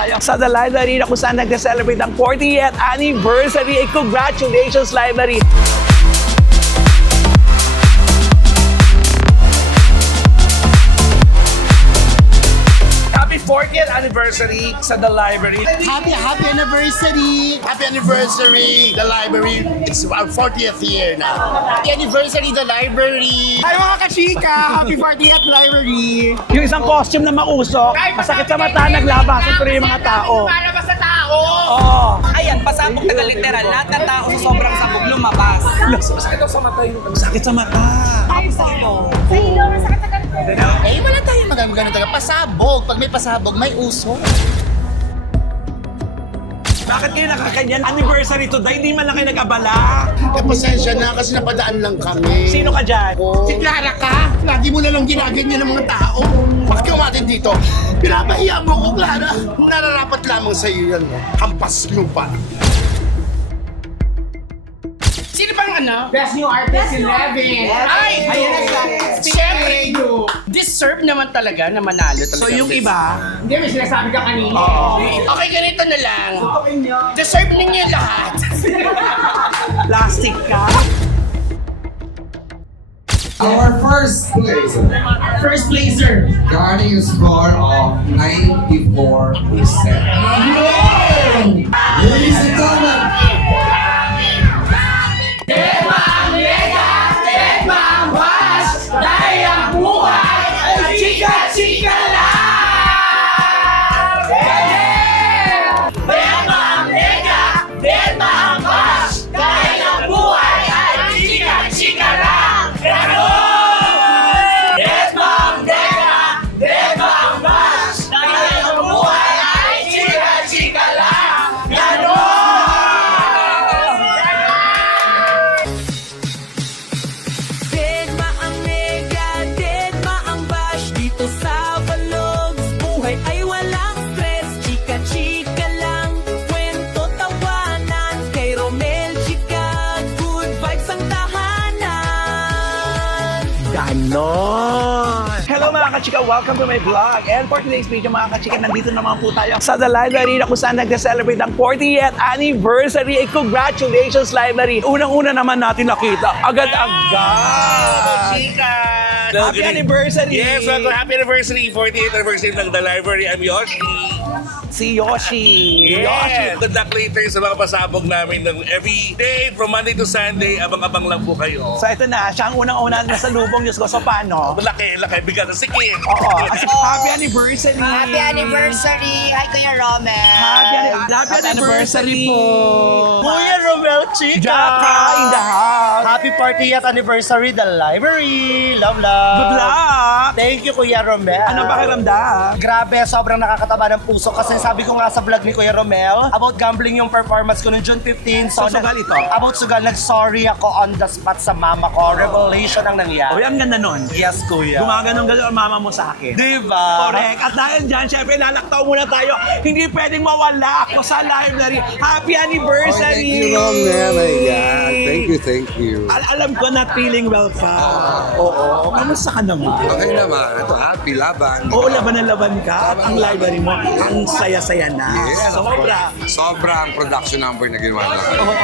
tayo sa The Library na kung saan nag-celebrate ang 40th anniversary. Congratulations, Library! Happy 40th anniversary sa The Library. Happy anniversary! Happy anniversary, the library. It's our 40th year now. Happy anniversary, the library! Hi mga kachika! Happy 40th library! Yung isang costume na mausok, masakit sa mata, naglabasan pero yung mga tao. Malabas sa tao! Oo. Ayan, pasabog taga literal. Lahat ng tao sa sobrang sabog lumabas. Masakit daw sa mata yung... Sakit sa mata. Eh, wala tayo maganda talaga. Pasabog. Pag may pasabog, may usok. Bakit kayo nakakanyan? Anniversary today, hindi man lang kayo nag-abala. Eh, pasensya na kasi napadaan lang kami. Sino ka dyan? Si Clara ka? Lagi mo na lang ginaganyan ng mga tao. Bakit ka umatin dito? Pinapahiya mo ko, Clara. Nararapat lamang sa iyo yan. Hampas lupa. Sino bang ano? Best New Artist 11! Ay! Siyempre, deserve naman talaga na manalo talaga. So yung iba, Hindi, may sinasabi ka kanina. Okay, ganito na lang. Deserve ninyo lahat. plastic ka. Our first placer, First placer! garnering a score of 94%. Ladies and gentlemen, Chika-chika lang! Deadma ang nega, deadma ang bash. Dito sa Vlogs, buhay ay walang stress. Chika-chika lang, kwento tawanan. Kay Romel Chika, good vibes ang tahanan. Ganon! Hello mga kachika! Welcome to my vlog! And for today's video mga kachika, nandito naman po tayo sa The Library na kung saan nag-celebrate ang 40th anniversary. Congratulations, Library! Unang-una naman natin nakita, agad-agad! Chika! Happy anniversary! Yes, welcome. Happy anniversary, 48th anniversary ng The Library. I'm Yoshi. Si Yoshi! Yoshi! Good luck later sa mga pasabog namin ng every day, from Monday to Sunday. Abang-abang lang po kayo. So ito na, siya ang unang-una na sa lubong, Diyos ko. So paano? Laki, bigat ng sikip. Oo. Happy anniversary! Happy anniversary! Hi, Kuya Romel! Happy anniversary po! Kuya Romel Chika! Jaka in the house! Happy 40th anniversary, the library! Love, love! Good luck! Thank you, Kuya Romel! Ano pakiramdam? Grabe, sobrang nakakataba ng puso kasi sabi ko nga sa vlog ni Kuya Romel about gambling yung performance ko noong June 15. So, sugal ito? About sugal, nag-sorry ako on the spot sa mama ko. Revelation ang nangyari. Uy, ang ganda nun. Yes, Kuya. Gumaganong-ganon ang mama mo sa akin. Diba? Correct. At dahil dyan, syempre, lalaktaw muna tayo. Hindi pwedeng mawala ako sa library. Happy anniversary! Thank you, Romel. My God. Thank you. Alam ko na feeling well ka. Oo. Kamusta ka naman? Okay naman. Ito, happy laban. Oo, laban na laban ka. At ang library mo, ang saya-saya na. Yes, of Sobra. course. Sobrang production number na ginawa natin. Oo.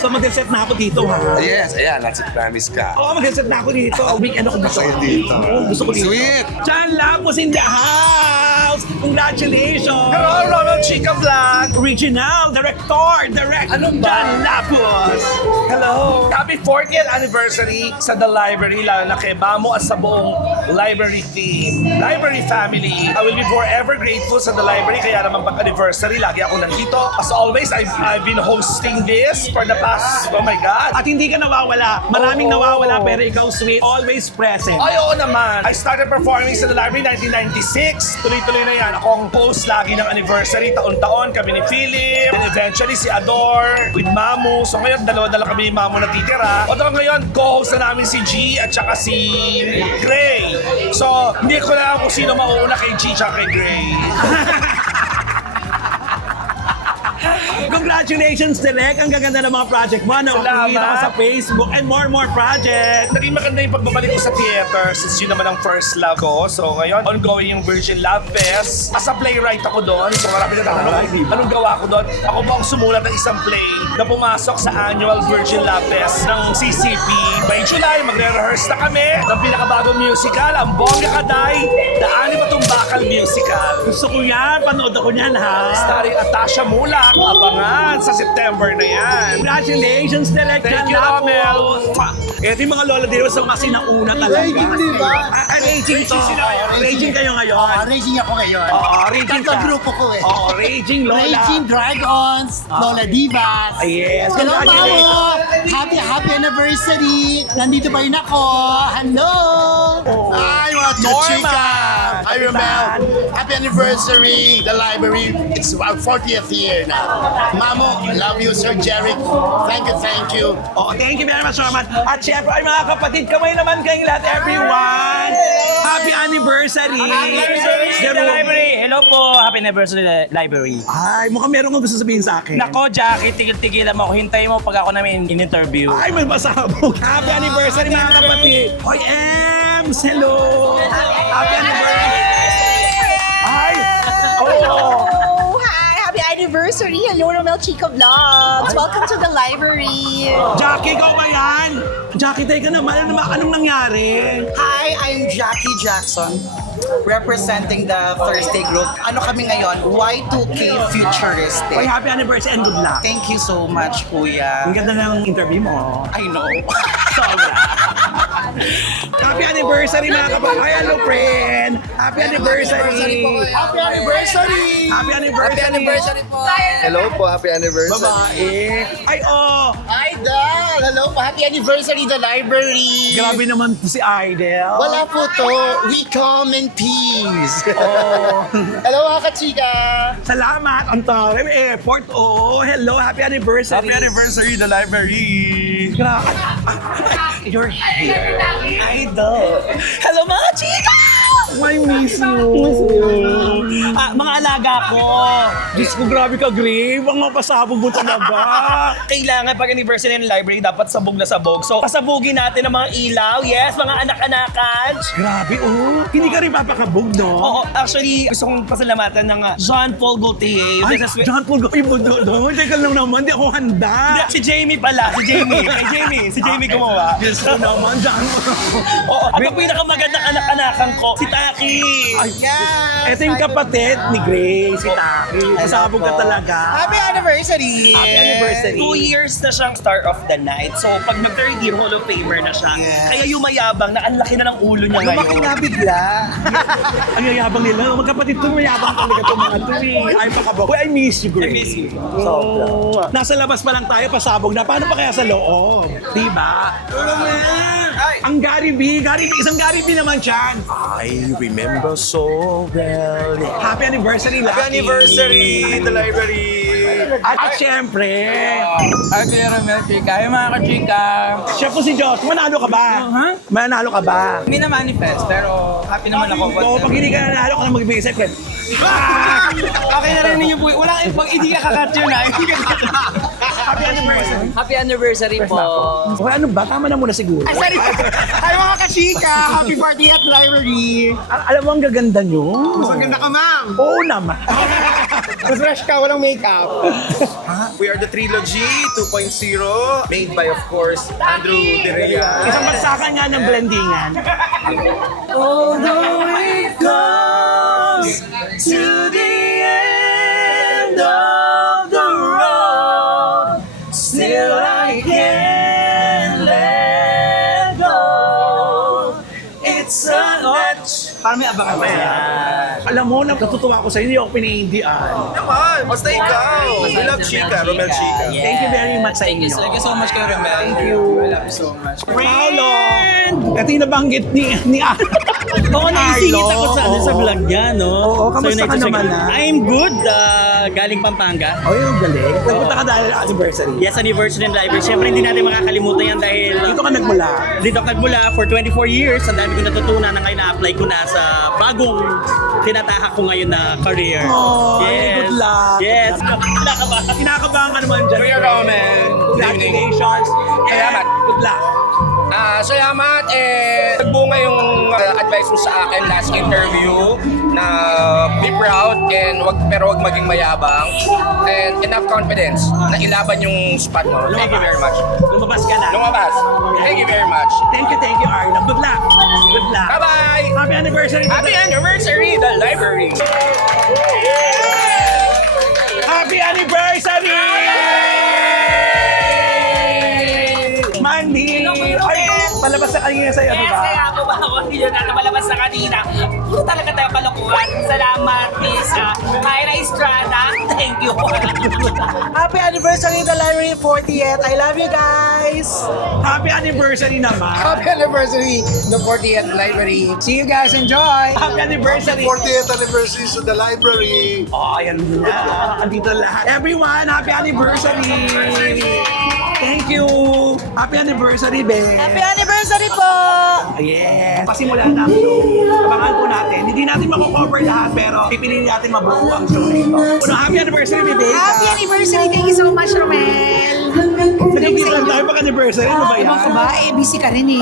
So mag-set na ako dito, ha? Yes, ayan. That's it. Promise ka. Oo, mag-set na ako dito. Weekend ako gusto. Sa'yo dito. Oo, gusto ko dito. Sweet. Chan Lapos in the house! Congratulations! Hello, Ronald Chika Vlog! Original Director, Direct Chan Lapos! Hello! Happy 40th anniversary sa The Library, lalo na kay Mamo at sa buong library team, library family. I will be forever grateful sa The Library, kaya naman pag-anniversary, lagi ako nandito. As always, I've been hosting this for the past, oh my God. At hindi ka nawawala. Maraming nawawala pero ikaw sweet, always present. Ay, oo naman. I started performing sa The Library 1996. Tuloy-tuloy na yan. Akong host lagi ng anniversary, taon-taon kami ni Philip. And eventually si Ador with Mamu. So ngayon, dalawa-dala kami ni Mamu natitira. O ngayon, co-host na namin si G at saka si Gray. So, hindi ko na alam kung sino mauuna kay G at kay Gray. Congratulations, Direk. Ang gaganda ng mga project mo. Ano, Salamat. nakikita ko sa Facebook and more project. Naging maganda yung pagbabalik ko sa theater since yun naman ang first love ko. So ngayon, ongoing yung Virgin Love Fest. As a playwright ako doon. So marami na tatanong, anong gawa ko doon? Ako po ang sumulat ng isang play na pumasok sa annual Virgin Love Fest ng CCP. By July, magre-rehearse na kami ng pinakabagong musical, ang Bongga Kaday, The Ani Matumbakal Musical. Gusto ko yan. Panood ako niyan, ha? Starring Atasha Mulak, abangan sa September na yan. Congratulations, Direk. Thank Yan you, na po. Romel. Ito yung mga lola dito sa mga sinauna talaga. Raging, di ba? Raging to. Raging kayo ngayon. Raging ako ngayon. Oo, raging Tatlo ka. grupo ko eh. Oo, Raging Lola. Raging Dragons, Lola Divas. Yes, Hello, congratulations. Mamo! Happy anniversary! Nandito pa rin ako! Hello! Hi, mga chika! Hi, Romel! Happy anniversary! The library, it's our 40th year now. Mamo, love you, Sir Jeric. Thank you. Oh, thank you very much, Roman. At syempre, ay mga kapatid, kamay naman kayong lahat, everyone! Happy anniversary! The library! Hello po! Happy anniversary library! Ay, mukhang meron kang gusto sabihin sa akin. Nako, Jackie, tigil-tigilan mo ako. Hintayin mo pag ako namin in-interview. Ay, may masabog. Happy anniversary, mga kapatid! Hoy, Ems! Hello! Happy anniversary! Ay! Oh! Hi! Happy anniversary! Hello, Romel Chico Vlogs! Welcome to the library! Jackie, ikaw ba yan? Jackie, teka naman. Anong nangyari? Hi, I'm Jackie Jackson, representing the Thursday group. Ano kami ngayon? Y2K Hoy, Futuristic. happy anniversary and good luck. Thank you so much, Kuya. Ang ganda ng interview mo. I know. Sobra. Happy anniversary, mga kapatid. Ay, hello, friend. Happy anniversary. Happy anniversary! Happy anniversary. Hello po, happy anniversary. Babae. Ay, oh. Idol! Hello po! Happy anniversary, the library! Grabe naman to si Idel. Wala po to. We come in peace. Hello mga kachika! Salamat. Ang taray. May airport. Oh, hello. Happy anniversary. Happy anniversary, the library! Grabe. You're here. Idol. Hello, mga chika! I miss you. Mga alaga ko. Diyos ko, grabe ka, Grave. Ang mapasabog mo talaga. Kailangan pag anniversary ng library, dapat sabog na sabog. So, pasabugin natin ang mga ilaw. Yes, mga anak-anakan. Grabe, oh. Hindi ka rin papakabog, no? Oo, actually, gusto kong pasalamatan ng Jean-Paul Gaultier. Ay, John Paul, ay, doon. Teka lang naman, di ako handa. Si Jamie pala, si Jamie. Kay Jamie, si Jamie gumawa. Yes, ko naman, John. Oo, at ang pinakamagandang anak-anakan ko, si Taki. Ay, ito yung kapatid ni Grace, si Taki. Pasabog na talaga. Happy anniversary! Happy anniversary. 2 years na siyang star of the night. So, pag mag-third year, Hall of Famer na siya. Yes. Kaya yumayabang na ang laki na ng ulo niya Lumaki ngayon. nga bigla. Ang yayabang nila. Magkapatid to, mayabang talaga itong mga to. Ay, pakabog. Uy, I miss you, Grace. I miss you. Sobra. Nasa labas pa lang tayo, pasabog na. Paano pa kaya sa loob? Diba? Ang Gary B. Isang Gary B naman siyan. I remember so well. Happy anniversary, Lucky. Happy anniversary, the library! At syempre, Ay, Kuya Romel, chika. Ay, mga kachika. siya po si Josh. Manalo ka ba? Manalo ka ba? Hindi na manifest, pero happy naman ako. Oo, pag hindi ka nanalo, ka na magbigay sa friend. Okay na rin ninyo po. Wala, pag hindi ka kakatyo na. Happy anniversary. Happy anniversary po. O ano ba? Tama na muna siguro. Sorry! Hi mga kachika! Happy 40th library! Alam mo ang gaganda nyo. Maganda ka, ma'am! Oo naman. Mas fresh ka, walang makeup. We are the Trilogy 2.0, made by, of course, Andrew Derea. Isang bagsakan nga ng blendingan. Although it goes to the end of the road, still I can't let go. It's a match. Para may abangan pa yan. Alam mo, natutuwa ako sa hindi ako pinahindian. Naman! Basta ikaw! We love Chika, Romel Chika. Thank you very much sa inyo. Thank you so much, Kuya Romel. Thank you. I love you so much. Paolo! And ito yung nabanggit ni Oo, naisingit ako sa vlog niya, no? Oo, kamusta ka naman, I'm good. Galing Pampanga. Oh, yung galing. Nagpunta ka dahil anniversary. Yes, anniversary ng library. Siyempre, hindi natin makakalimutan yan dahil Dito ka nagmula. dito ako nagmula for 24 years. Ang dami ko natutunan na ngayon na-apply ko na sa bagong tinatahak ko ngayon na career. Oh, good luck. Yes. Kinakabahan ka naman dyan. Kuya Roman, Congratulations. Salamat. Good luck. Salamat. Nagbunga yung advice mo sa akin last interview na be proud and pero wag maging mayabang and enough confidence na ilaban yung spot mo. Thank you very much. Lumabas ka na. Lumabas. Thank you very much. Thank you, Arnold. Good luck. Good luck. Bye-bye. Happy anniversary. Happy anniversary, the library. Happy anniversary! Mandy! Ay, palabas sa kanina sa'yo, di ba? Kaya ako ba ako yun na malabas sa kanina. Puro talaga tayo kalukuhan. Salamat, Miss Kyra Estrada. Thank you. Happy anniversary the library 40th. I love you guys. Happy anniversary naman. Happy anniversary, the 40th library. See you guys. Enjoy. Happy anniversary. 40th anniversary to the library. Oh, ayan na. Andito lahat. Everyone, happy anniversary! Thank you! Happy anniversary, Ben! Happy anniversary po! Yes! Pasimula na ang show. Abangan po natin. Hindi natin mako-cover lahat, pero pipiliin natin mabuo ang show na ito. Puno, happy anniversary, Bebe! Happy anniversary! Thank you so much, Romel! Nagbibilang tayo pag-anniversary. Ano ba yan? Ako ba? busy ka rin eh.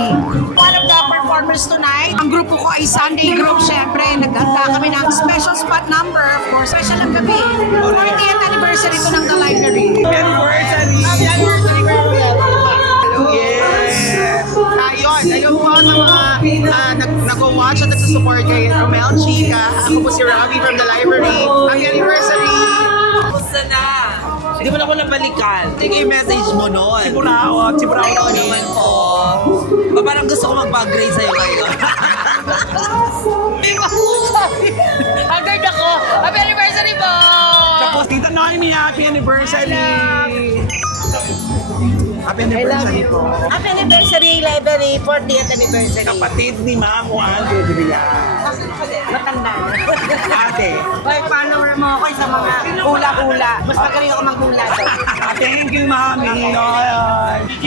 One of the performers tonight, ang grupo ko ay Sunday Group, syempre. Naghanda kami ng special spot number, of course, special ang gabi. 40th anniversary to ng The Library. Happy anniversary! Happy anniversary, Yes! Ayun po sa mga nag-watch at nagsusupport kay Romel Chica. Ako po si Robbie from the library. Happy anniversary! Gusto na. Hindi mo na ako nabalikan. Sige yung message mo noon. Sipuraot naman po. Parang gusto ko mag-grade sa'yo ngayon. Agad ako! Happy anniversary po! Tapos, Tita Noemi, happy anniversary! Happy anniversary po. Happy anniversary, library, 40th anniversary. Kapatid ni Ma'am Juan Rodria. Matanda. Ate. Like, follower mo ako sa mga hula-hula. Mas magaling ako maghula. Thank you, Mami.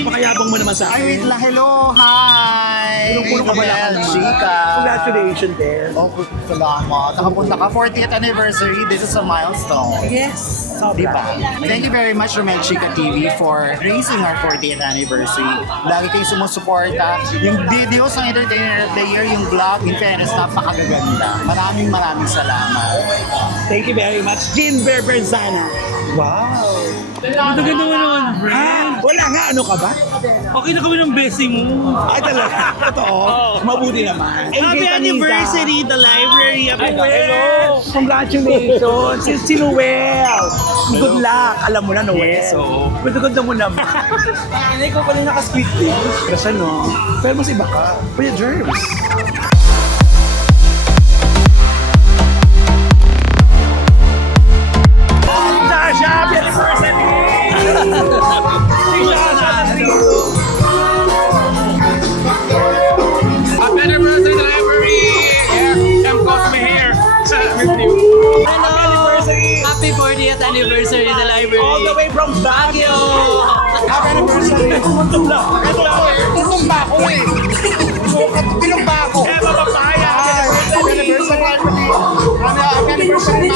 Pakayabang mo naman sa akin. Wait lang. Hello. Hi. Puro ka ba Romel naman? Chica. Congratulations, Ben. Oh, salamat. Nakapunta ka. 40th anniversary. This is a milestone. Yes. Diba? Thank you very much, Romel Chica TV, for raising our 40th anniversary. Lagi kayong sumusuporta. Yung videos ng Entertainer of the Year, yung vlog, in fairness, napakagaganda. Maraming salamat. Thank you very much. Jean Berbenzana. Wow. Ganda naman, wala nga, ano ka ba? Okay na kami ng blessing mo. Ay talaga, totoo. Mabuti naman. Happy anniversary, the library. Hello! Congratulations! Si Noel! Good luck! Alam mo na, Noel. Yes, oo. Good mo naman. Hindi ko pala naka-split din. Kasi no, pero mas iba ka. Kuya Germs. Sasha, happy anniversary! Happy anniversary, the library. Yeah, I'm Cosme here. With you. Happy anniversary! Happy 40th anniversary, the library. All the way from Baguio! Happy anniversary! Tumutong lang. Ito lang. Tumutong ba ako eh? Tumutong ba ako? Eh, mapapaya! Happy anniversary! Happy anniversary!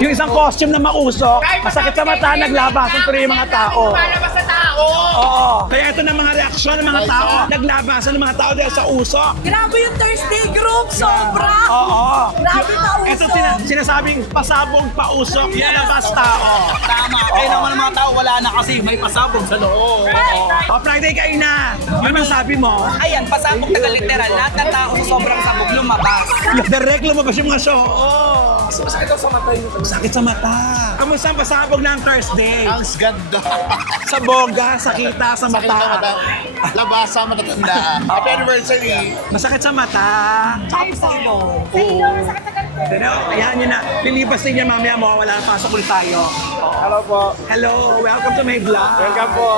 Yung isang costume na mausok, masakit sa mata, naglabasan ko rin yung mga tao. Palabas sa tao! Oo. Kaya ito na mga reaksyon ng mga tao. Naglabasan ng mga tao dahil sa usok. Grabe yung Thursday group! Sobra! Oo. Grabe na Ito usok! sinasabing pasabog, pausok, palabas tao. Tama. Kaya naman ng mga tao, wala na kasi may pasabog sa loob. O, Friday kayo na. Ano sabi mo? Ayan, pasabog na literal. Lahat ng tao sa sobrang sabog lumabas. Direct lumabas yung mga show. Oo. Masakit sa mata yun. Sakit sa mata. Kamusta ang pasabog ng Thursday? Ang ganda. Sa boga, sa kita, sa mata. Labasa, matatanda. Happy anniversary. Masakit sa mata. Sa ilo, masakit sa ganito. Pero, ayan yun na. Lilipas din yan mamaya, mawawala na pasok ulit tayo. Hello po. Hello, welcome to my vlog. Welcome po.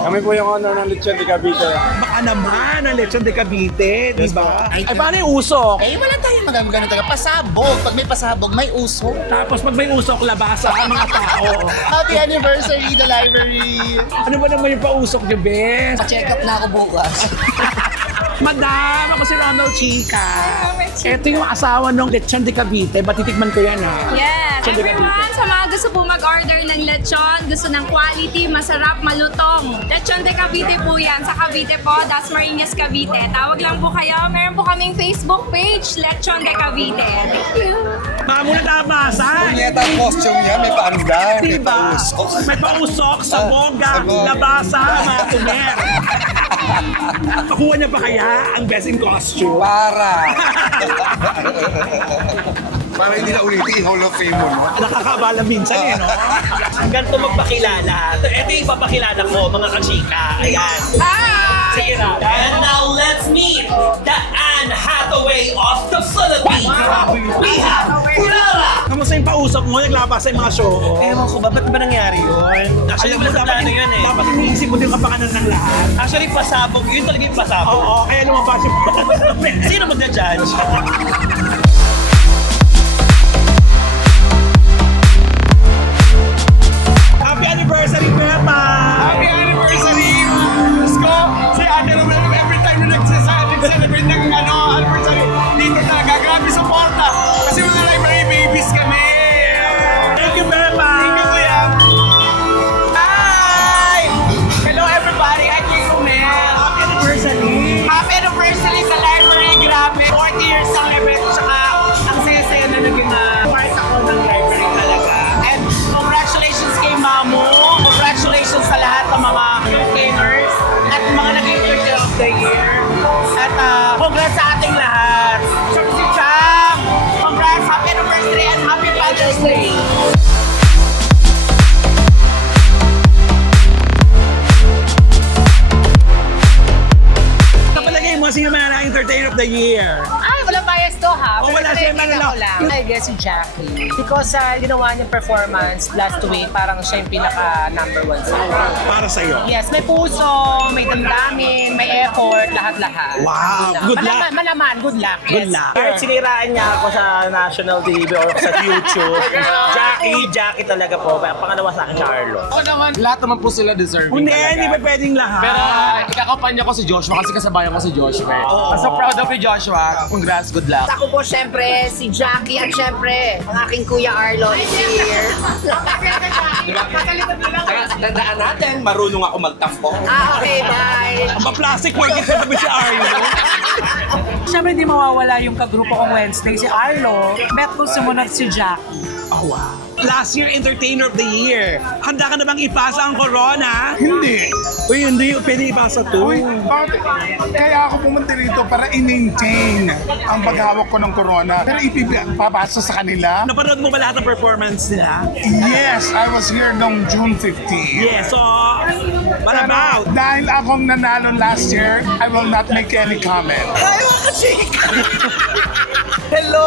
Kami po yung owner ng Lechon de Cavite. Baka naman, ang Lechon de Cavite, di ba? Ay, paano yung usok? Eh, wala tayong magagano tayo. Pasabog. Pag may pasabog, may uso. Tapos pag may usok, labasa ang mga tao. Happy anniversary, the library. Ano ba naman yung pausok niyo, bes? Pa-check up na ako bukas. Madam, ako si Ronald Chica. Ito yung asawa ng Lechon de Cavite. Batitikman ko yan, ha? Yes, Lechon de Cavite. everyone, sa mga gusto po mag-order ng lechon, gusto ng quality, masarap, malutong. Lechon de Cavite po yan. Sa Cavite po, Dasmariñas, Cavite. Tawag lang po kayo. Meron po kaming Facebook page, Lechon de Cavite. Thank you. Baka muna tapasan. Punyeta ang costume niya, may paandar, may Diba? pausok. May pausok, saboga, Sabog. labasa, mga tumer. Pakuha niya pa kaya ang best in costume? Para. Para hindi na ulitin, Hall of Fame mo, no? Nakakabala minsan no? Hanggang ito magpakilala. Ito yung papakilala ko, mga kachika. Ayan. Hi! Sige na. And now let's meet the Anne Hathaway of the Philippines. We have Clara. Kamusta yung pausok mo? Naglabas sa mga show? Ewan ko ba, ba't ba nangyari yun? Actually, Alam mo, wala sa plano yun eh. Dapat iniisip mo din yung kapakanan ng lahat. Actually, pasabog. Yun talaga yung pasabog. Oo, kaya lumabas yung Sino magna-judge? Happy anniversary, Pepa! Happy anniversary! Diyos ko, si Ate Romero every time na nag-celebrate ng anniversary, dito talaga, grabe suporta. Kasi mga library babies kami. Thank you, Pepa! Thank you, Kuya. Hi! Hello everybody, I'm King Romero. Happy anniversary! Happy anniversary sa library, grabe. 40 years ang event, tsaka ang saya-saya na naging part ako ng library talaga. And congratulations kay Mamu. Congratulations sa lahat ng mga entertainers at mga nag-entertain of the year. At congrats sa ating lahat. Siyempre si Chang, congrats, happy anniversary and happy Father's Day. Kapalagay mo, sino man ang entertainer of the year? Ay, walang bias to ha. Oh, wala siya, Pero wala ko lang. I guess si Jackie. Because ginawa niyang performance last week, parang siya yung pinaka number one sa akin. Para sa'yo. Yes, may puso, may damdamin, may effort, lahat-lahat. Wow, good luck. Malaman, good luck. Good Yes. luck. Kahit siniraan niya ako sa national TV or sa YouTube, Jackie talaga po. Pangalawa sa akin, Charlo. Ako naman, lahat naman po sila deserving Hindi, hindi pa pwedeng lahat. Pero ikakampanya ko si Joshua kasi kasabayan ko si Joshua. I'm so proud of you, Joshua. Congrats, good luck. Ako po syempre si Jackie at syempre ang aking kuya Arlo is here. Tandaan natin, marunong ako magtampo. Okay, bye. Ang pa-plastic working sa tabi si Arlo. Siyempre, hindi mawawala yung kagrupo kong Wednesday, si Arlo. Bet ko sumunod si Jackie. Oh, wow. Last year, Entertainer of the Year. Handa ka na bang ipasa ang corona? Hindi. Uy, hindi. Pwede ipasa to. Uy, kaya ako pumunta rito para i-maintain ang paghawak ko ng corona. Pero ipapasa sa kanila. Napanood mo ba lahat ng performance nila? Yes, I was here noong June 15. Yes, so, what about? Dahil akong nanalo last year, I will not make any comment. Ay, mga kachika! Hello!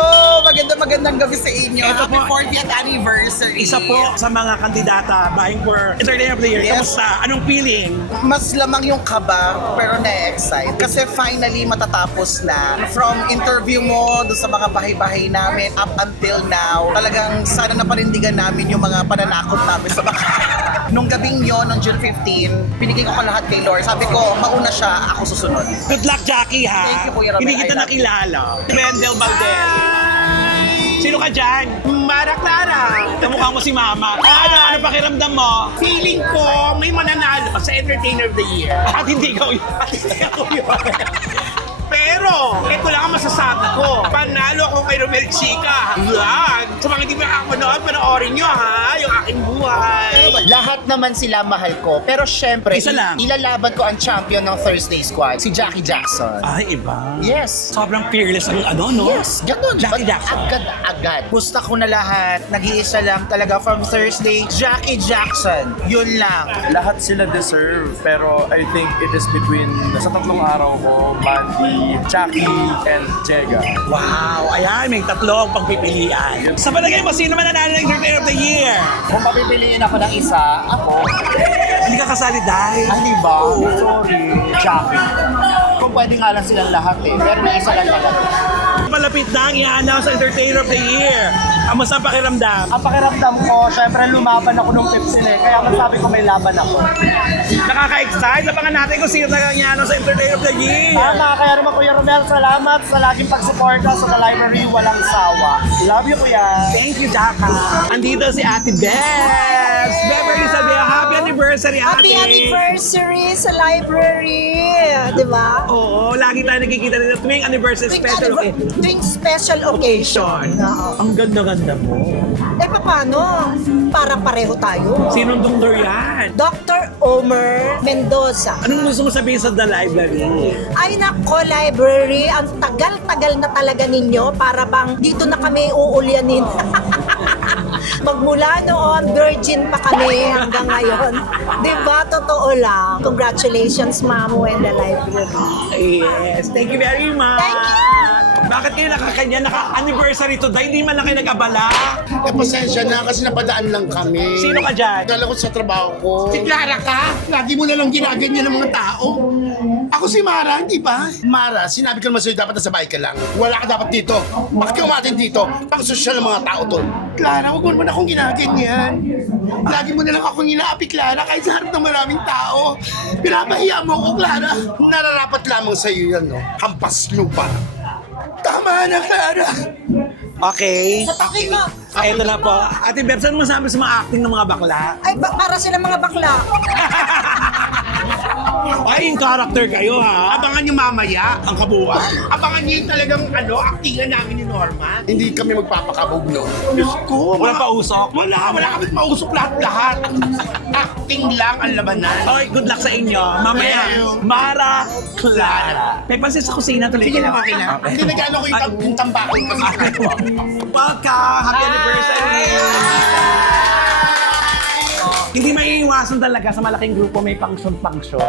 Magandang gabi sa inyo. Ito Happy po. 40th anniversary. Isa po sa mga kandidata vying for Entertainer of the Year. Yes. Kamusta? Anong feeling? Mas lamang yung kaba, pero na-excite. Kasi finally matatapos na. From interview mo, doon sa mga bahay-bahay namin, up until now, talagang sana naparindigan namin yung mga pananakot namin sa mga... Nung gabing yon, noong June 15, binigay ko lahat kay Lord. Sabi ko, mauna siya, ako susunod. Good luck, Jackie, ha? Thank you, Kuya Romel. Hindi kita I love nakilala. Mendel Valdez. Sino ka dyan? Mara Clara, Kamukha mo si Mama. Ano pakiramdam mo? feeling ko may mananalo sa Entertainer of the Year. At hindi ikaw yun. At hindi ako yun. Pero, ito lang ang masasabi ko. Panalo ako kay Romel Chica. Yan. Sa mga hindi makakanood, panoorin nyo ha, yung aking buhay. Lahat naman sila mahal ko. Pero syempre, Isa lang. ilalaban ko ang champion ng Thursday Squad, si Jackie Jackson. Ay, iba. Yes. Sobrang fearless ang ano, no? Yes, ganun. Jackie Jackson. Agad-agad. Gusto ko na lahat. Nag-iisa lang talaga from Thursday. Jackie Jackson. Yun lang. Lahat sila deserve, pero I think it is between sa tatlong araw ko, Monday, Chucky, and Jega. Wow, ayan, may tatlo ang pagpipilian. Sa palagay mo, sino man nanalo ng Entertainer of the Year? Kung papipiliin ako ng isa, ako. Hindi ka kasali dahil. Hindi ba? Sorry. Chucky. Kung pwede nga lang silang lahat eh. Pero may isa lang talaga. Malapit na ang i-announce ang Entertainer of the Year. Kamusta ang pakiramdam? Ang pakiramdam ko, syempre lumaban ako nung 15 eh. Kaya masabi ko may laban ako. Nakaka-excite. Abangan natin kung sino talagang i-announce ang Entertainer of the Year. Tama, kaya naman Kuya Romel, salamat sa laging pagsuporta sa The Library, walang sawa. Love you, Kuya. Thank you, Jaka. Andito si Ate Bebs. Beverly Sabia, happy anniversary, Ate. Happy anniversary sa library. Di ba? Oo, lagi tayo nagkikita dito tuwing anniversary special occasion. Tuwing special occasion. Oo. Ang ganda-ganda mo. Eh, paano? Para pareho tayo. Sinong doktor yan? Dr. Omer Mendoza. Anong gusto mo sabihin sa The Library? Ay nako, library, ang tagal-tagal na talaga ninyo para bang dito na kami uulyanin. Magmula noon, virgin pa kami hanggang ngayon. Diba? Totoo lang. Congratulations, Mamu and The Library. Yes, thank you very much. Thank you. Bakit kayo naka-anniversary today? Hindi man lang kayo nag-abala? Eh, pasensya na kasi napadaan lang kami. Sino ka dyan? Dala ko sa trabaho ko. Si Clara ka? Lagi mo na lang ginaganyan ng mga tao. Ako si Mara, hindi ba? Mara, sinabi ko naman sa'yo, dapat nasa bahay ka lang. Wala ka dapat dito. Bakit ka umatin dito? Pang-sosyal ng mga tao to. Clara, huwag mo naman akong ginaganyan. Lagi mo na lang akong inaapi, Clara, kahit sa harap ng maraming tao. Pinapahiya mo ako, Clara. Nararapat lamang sa'yo yan, no? Hampas lupa. Tama na, Clara. Okay. Sa takay mo. Ito na po. Ate Bebs, ano masabi sa mga acting ng mga bakla? Ay, para sila mga bakla. Ay, yung character kayo, ha? Abangan nyo mamaya ang kabuuan. Abangan nyo yung talagang actingan namin ni Norman. Hindi kami magpapakabog, no? Diyos ko. Walang pausok? Wala kami pausok lahat-lahat. Acting lang ang labanan. Okay, good luck sa inyo. Mamaya, Mara Clara. May pansin sa kusina tuloy. Sige na, okay na. Hindi nagano ko yung tambakol kasi. Welcome! Happy anniversary! Hindi maiiwasan talaga sa malaking grupo may function-function.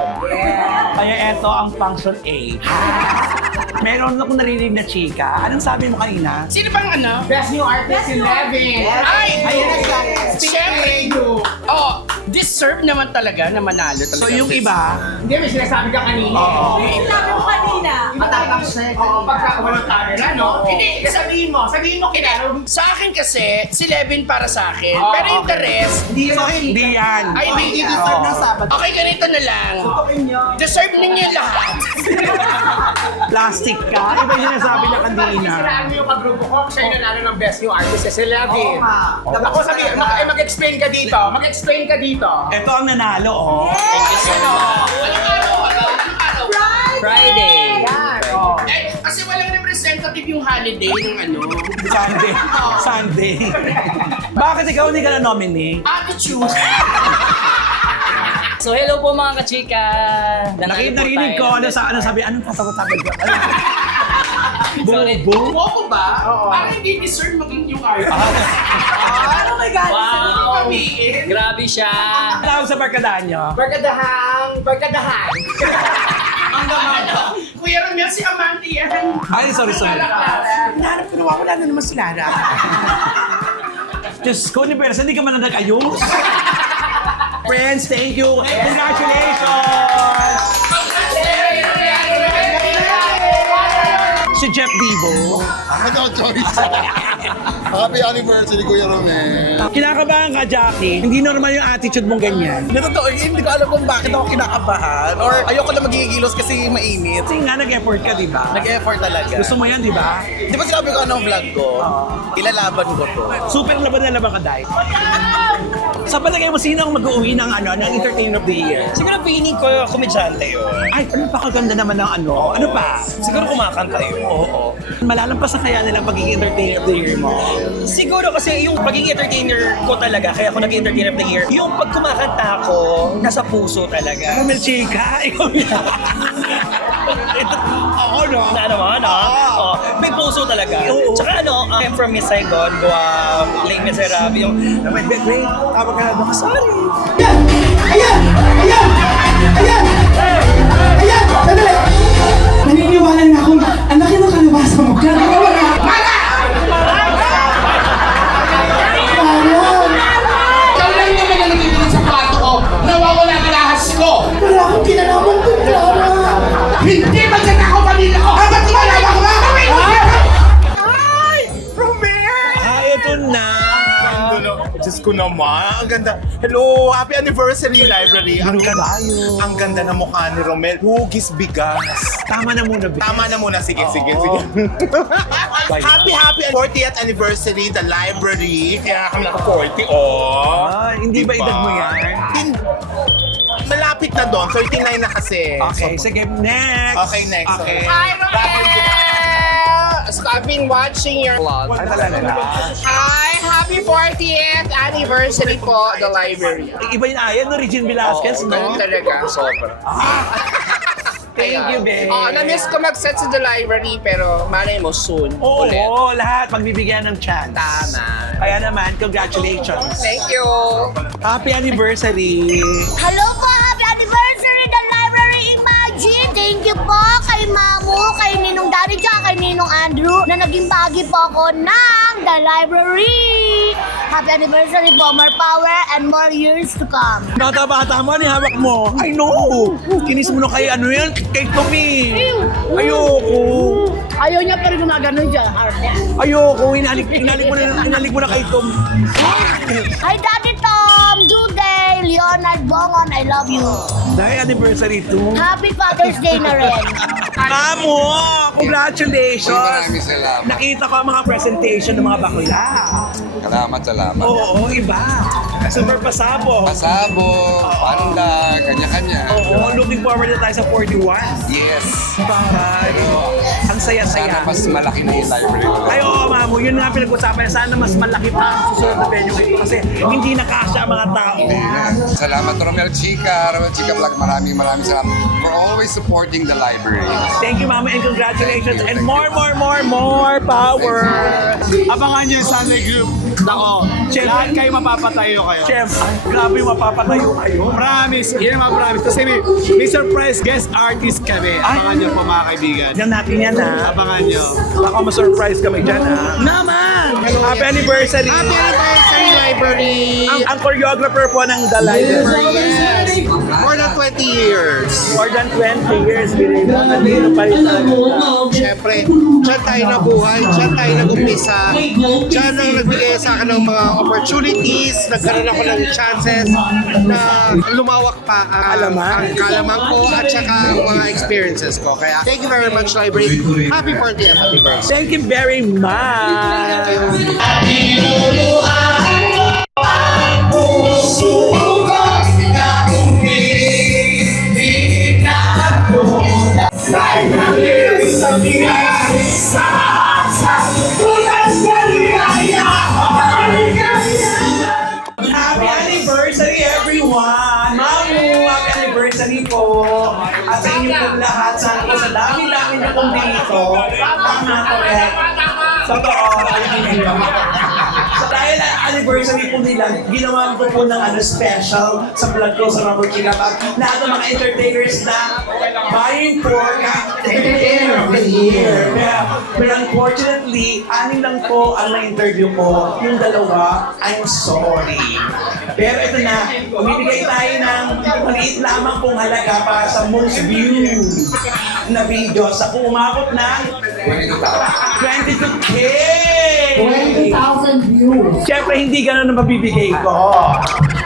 Kaya eto ang function A. Meron akong narinig na chika. Anong sabi mo kanina? Sino bang Best New Artist in Levin. Ay! Siyempre, Oh, deserve naman talaga na manalo talaga. So yung iba, hindi, may sinasabi ka kanina. Oo. Sinabi mo kanina. Matatak siya. Oo, pagka walang camera, no? Hindi, sabihin mo kilala. Sa akin kasi, si Levin para sa akin. Oh, Pero yung the rest, hindi yan. ay hindi deserve na Sabado. Okay, ganito na lang. Deserve ninyo lahat. Plastic ka. Iba yung sinasabi niya kanina. Siraan mo yung kagrupo ko, siya yung nanalo ng Best New Artist, si Levin. Ako sabihin, mag-explain ka dito. Mag-explain ka dito. Ito ang nanalo, oh. Anong araw? Friday. Eh, kasi walang representative yung holiday ng Sunday. Bakit ikaw hindi ka na-nominate? Attitude. So hello po mga kachika. Narinig ko, ano sabi, anong katawa-tawa ko? Buo ko ba? Parang hindi deserve maging yung artist. Oh my God. Wow! Grabe siya. Tawag sa barkadahan nyo. Barkadahan. Ang gamano. Kuya Romel, si Amanda yan. Ay, sorry. Hinahanap ko na wala na naman si Lara. Diyos ko, ni Persa, hindi ka man nag-ayos. Friends, thank you. Congratulations! Si Jeff Divo. Happy anniversary, Kuya Romel. Kinakabahan ka, Jackie. Hindi normal yung attitude mong ganyan. Na totoo, hindi ko alam kung bakit ako kinakabahan or ayoko na magigilos kasi mainit. Kasi nga, nag-effort ka, di ba? Nag-effort talaga. Gusto mo yan, di ba? Di ba sinabi ko anong vlog ko? Ilalaban ko to. Super laban na laban ka, Day. Sa palagay mo, sino ang mag-uwi ng Entertainer of the Year? Siguro feeling ko komedyante yun. Ay, ano pa kaganda naman ng ano? Ano pa? Siguro kumakanta yun. Oo. Malalampas na kaya nilang pagiging Entertainer of the Year mo? Siguro kasi yung pagiging entertainer ko talaga, kaya ako naging entertainer of the year, yung pag kumakanta ako, nasa puso talaga. Romel Chica, ikaw na. Ako, no? Na naman, oh, may puso talaga. Tsaka I'm from Miss Saigon, Guam, Lake Miserable, yung, Wait, tawag ka na doon. Sorry. Naniniwala na akong Diyos ko naman, ang ganda. Hello, happy anniversary, library. Ang ganda, ang ganda ng mukha ni Romel. Hugis bigas. Tama na muna, Bes. Tama na muna, sige. Happy 40th anniversary, the library. Kaya kami naka-40, Hindi ba edad mo yan? Malapit na doon, 39 na kasi. Okay, sige, next. Okay, next. Okay. Hi, Romel! So I've been watching your vlog. Ay, talaga na. Hi, happy 40th anniversary po, the library. Iba yung ayan, no? Regine Velasquez, no? Ganun talaga, sobra. Thank you, babe. Na-miss ko mag-set sa the library, pero malay mo soon ulit. Oo, lahat magbibigyan ng chance. Tama. Kaya naman, congratulations. Thank you. Happy anniversary. Hello po! Happy anniversary ng Library Imagine! Thank you po kay Mamu, kay Ninong Danny, kay Ninong Andrew na naging bahagi po ako ng The Library! Happy anniversary po! More power and more years to come! Bata-bata mo, hawak mo. I know. Kinis mo na kay ano yan, kay Tommy. Ayoko. Ayaw niya pa rin gumaganon dyan. Ayoko. Inalik mo na kay Tom. Hi Daddy Tom! Juday! Leonard Bongon, I love you! Dahil anniversary too. Happy Father's Day na rin! Mamo! Congratulations! Maraming salamat. Nakita ko ang mga presentation ng mga bakla. Salamat. Oo, iba. Super pasabog. Pasabog, panda, kanya-kanya. Oo, looking forward na tayo sa 41. Yes. Bye. Ang saya-saya. Sana mas malaki na yung library ko. Ay, oo, Mamo. Yun nga pinag-usapan. Sana mas malaki pa ang susunod na venue ito kasi hindi nakasya ang mga tao. Salamat Romel Chica Vlog. Maraming salamat for always supporting the library. Thank you, Mama, and congratulations. And more power. Abangan niyo yung Sunday Group. Nako, lahat kayo mapapatayo kayo. Chef, ay, grabe mapapatayo kayo. Promise, yan ang promise. Kasi may surprise guest artist kami. Abangan niyo po mga kaibigan. Yan natin yan, ha? Abangan niyo. Baka ma-surprise kami dyan, ha? Naman! Happy anniversary! Happy anniversary, library! Ang choreographer po ng The Library. Yes! More than 20 years. More than 20 years, believe mo. Nandito pa rin tayo. Siyempre, dyan tayo nabuhay, dyan tayo nag-umpisa, dyan ang nagbigay sa akin ng mga opportunities, nagkaroon ako ng chances na lumawak pa ang kaalaman ko at saka ang mga experiences ko. Kaya, thank you very much, Library. Happy 40th anniversary. Thank you very much! Happy anniversary, everyone! Mamu, happy anniversary po! At sa inyo pong lahat, sana po sa dami-dami na pong dito. Tama, correct. Totoo. So dahil anniversary po nila, ginawa ko po ng special sa vlog ko sa Robert Chigapag. Lahat ng mga entertainers na vying for Entertainer of the Year. But unfortunately, 6 lang po ang na-interview ko. Yung 2, I'm sorry. Pero ito na, bumibigay tayo ng maliit lamang pong halaga para sa most viewed na video sa kung umabot ng 22K! 20,000 views! Siyempre, hindi ganun ang mabibigay ko.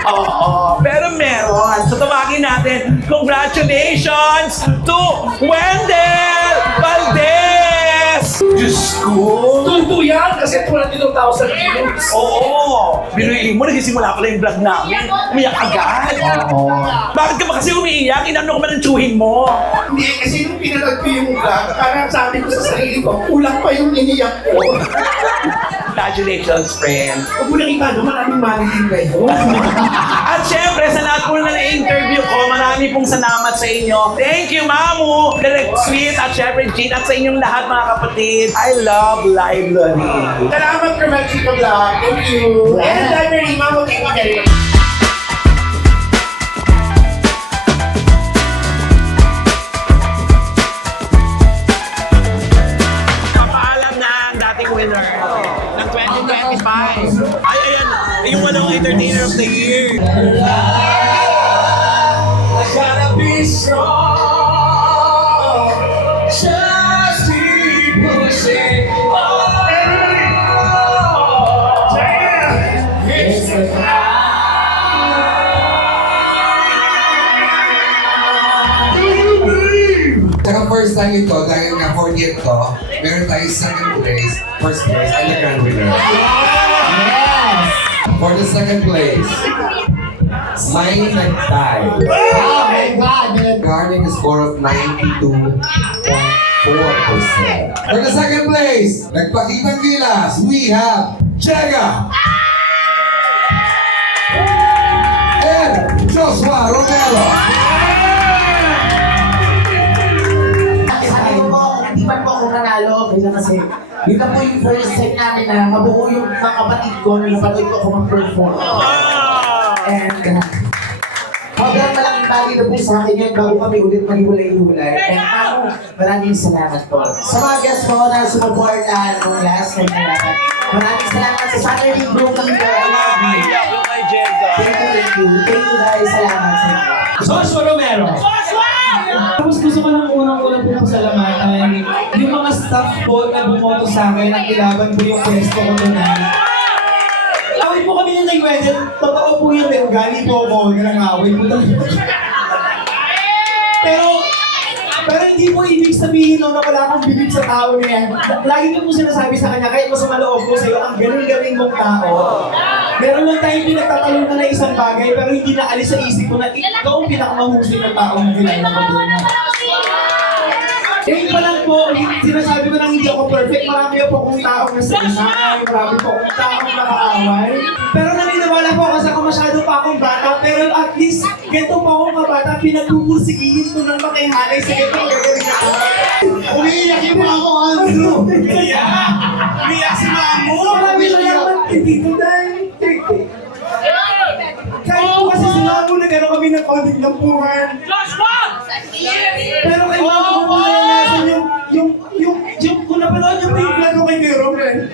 Oo, pero meron. So, tawagin natin, congratulations to Wendell Valdez! Diyos ko! Tundo yan kasi 22,000 views. Oo! Binuin mo, nagsisimula pala yung vlog namin. Umiyak agad. Oo. Bakit ka ba kasi umiiyak? Inano ko man ang tsuhin mo? Hindi, kasi nung pinanood ko yung vlog, parang sabi ko sa sarili ko, kulang pa yung iniyak ko. Congratulations, friend. Huwag mo nang itano, maraming managing kayo. At syempre, sa lahat po na na-interview ko, marami pong salamat sa inyo. Thank you, Mamu, Direct Sweet, at syempre, Jean, at sa inyong lahat, mga kapatid. I love library. Salamat, Romel Chica Vlog. Thank you. And Library, Mamo, thank you very much. Papaalam na ang dating winner ng 2025. Ay, ayan, yung walang Entertainer of the Year. I gotta be strong. Just keep pushing on. first time ito, dahil nga 40th to, meron tayong second place, first place, and the grand winner. For the second place, may nag-tie. Oh my God! Garning a score of 92.4%. For the second place, nagpakitang gilas, we have Chega and Joshua Romero. Sabi ko po, hindi man po ako nanalo, kaya kasi yun na po yung first time namin na mabuo yung mga kapatid ko na napanood ko ako mag-perform. And sobrang malaking bagay na po sa akin yun bago kami ulit mag-iwalay-iwalay. And maraming salamat po. Sa mga guests po na sumuporta nung last time na lahat, maraming salamat sa Saturday Group ng Thank you guys. Salamat sa inyo. Joshua Romero. Tapos gusto ko lang unang-unang po pasalamatan yung mga staff po na bumoto sa akin at ilaban po yung pwesto ko tonight. Away po kami yung nag-wedded. Totoo po yun, galing po ako nang-away po talaga. Pero hindi po ibig sabihin no, na wala akong bilib sa tao na yan. Lagi ko po sinasabi sa kanya, kahit masama loob ko sa'yo, ang galing-galing mong tao. Meron lang tayong pinagtatalong na isang bagay, pero hindi naalis sa isip ko na ikaw ang pinakamahusay na tao na kilala ko din. Ngayon pa lang po, sinasabi ko na hindi ako perfect. Marami po akong taong nasasanay, marami po akong taong nakaaway. Pero naniniwala po kasi ako masyado pa akong bata, pero at least ganito po akong kabata, pinagpupursigihin ko ng makihalay sa ganito ang gagawin na ako. Umiiyak yung mga ako, Andrew! Umiyak si Mamu! Marami siya naman, tito dahil. Kahit po kasi si Mamu na gano'n kami ng konting lampuhan. Pero kay Mamu ko naranasan yung kung napanood yung pink vlog ko kay Kuya Ren,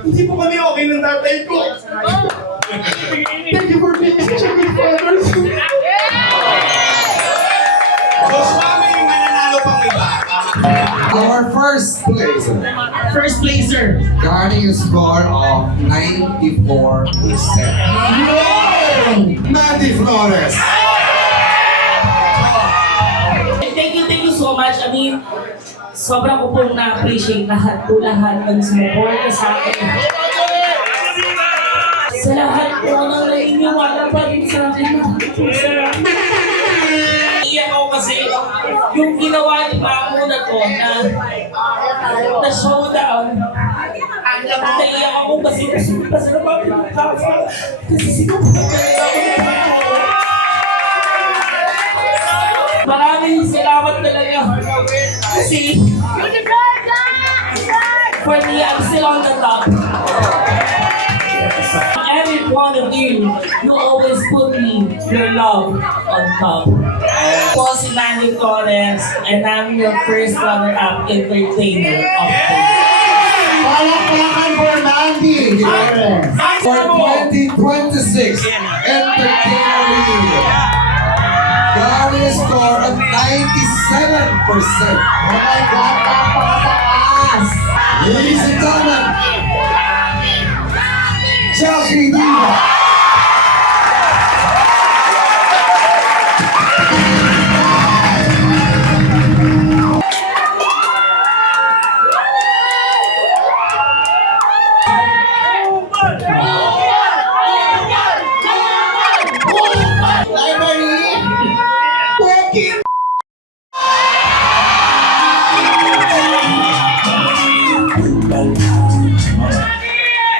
hindi po kami okay ng tatay ko. Thank you for being such a good father. Joshua, may mananalo pang iba. Our first placer, First placer. garning a score of 94%. Mandy Flores. Thank you so much. I mean, sobrang ko pong na-appreciate lahat ng sumuporta sa akin. Sa lahat po ng nainiwala pa rin sa akin. Iyak ako kasi yung ginawa ni Mamu na to na showdown. Naiyak ako kasi napapalit yung kafa. Kasi sinubukan ako ng maraming salamat talaga. Kasi for me, I'm still on the top. Every one of you always put me, your love, on top. Po si Manny Torres, and I'm your first runner-up entertainer of the year. Palakpakan for Mandy! For 2026 Entertainer League, garning a score of 97%. Oh my God, napakataas! Ladies and gentlemen, Chelsea Diva.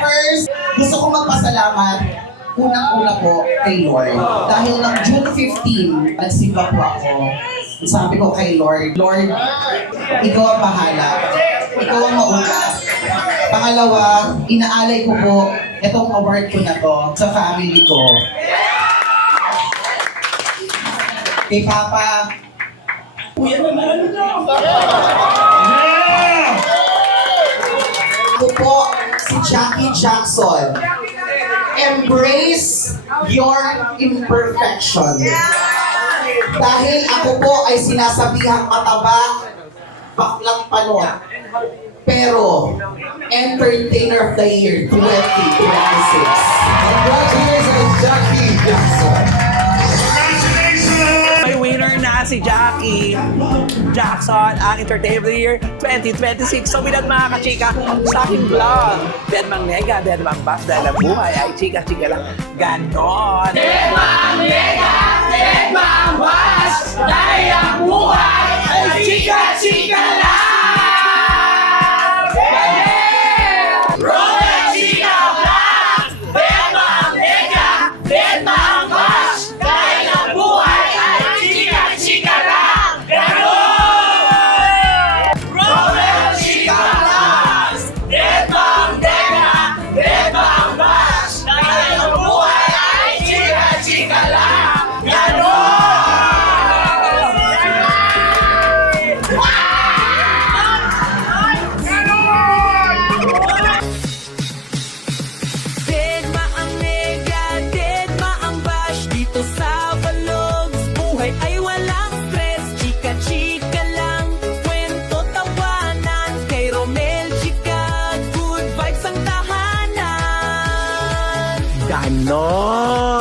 First, gusto ko magpasalamat unang-una po kay Lord. Dahil ng June 15, nagsimba po ako. Sabi ko kay Lord, Lord, ikaw ang bahala. Ikaw ang mauna. Pangalawa, inaalay ko po itong award ko na to sa family ko. Kay Papa, Kuya naman, ako po si Jackie Jackson. Embrace your imperfection. Dahil ako po ay sinasabihang mataba, baklang panot. Pero, Entertainer of the Year 2026. Congratulations, Jackie Jackson. May winner na si Jackie. Jackson ang Entertainer of the Year 2026. So with that mga kachika, sa aking vlog, Dead Mang Nega, Dead Mang Bash, dahil ang buhay ay chika-chika lang. Ganon! Dead Mang Nega, Dead Mang Bash, dahil ang buhay ay chika-chika lang! Roller Chika Vlog! Dead Mang Nega, Dead Mang Bash, dahil ang buhay ay chika-chika lang! Ganon! Roller Chika Vlog! Dead Mang Nega, Dead Mang Bash, dahil ang buhay ay chika-chika lang! Ganon! Deadma ang nega, deadma ang bash dito sa Vlogs. Buhay ay walang stress, chika-chika lang. Kwento tawanan kay Romel Chika, good vibes ang tahanan. Ganon!